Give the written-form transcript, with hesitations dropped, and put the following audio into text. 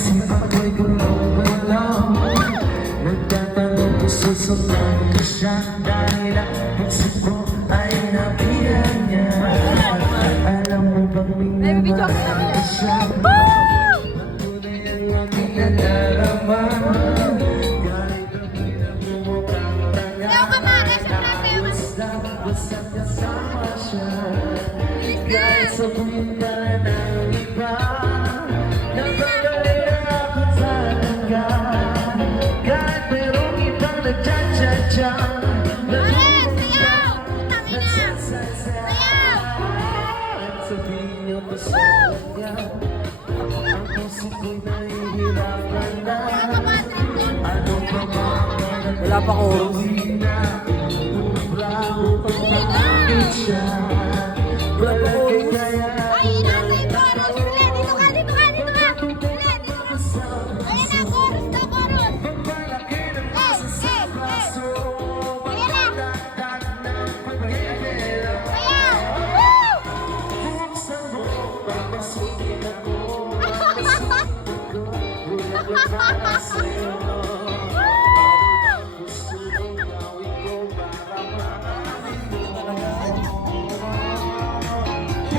isipan ko'y gulong-gulong. Nagtatanong kung susundan ko siya dahil ang puso ko ay nabihan niya. Alam mo bang minamahal ko siya? Tunay ang aking nadarama. Kahit ang pinagmumukhang tanga, basta't kasama siya. Kahit sabihin ka ng iba, nababalera ako sa tangga. Kahit merong ibang nagtsatsatsya, sabihin niyo pa sa kanya, ang puso ko'y nahihirapan na. Ano pa ba? Wala pa ko. Wala pa ko. Ay, nasa yung chorus. Sila, dito ka, dito ka, dito ka. Sila, dito ka. Ayan na, chorus na, chorus. Ayan na. Ayan. Woo!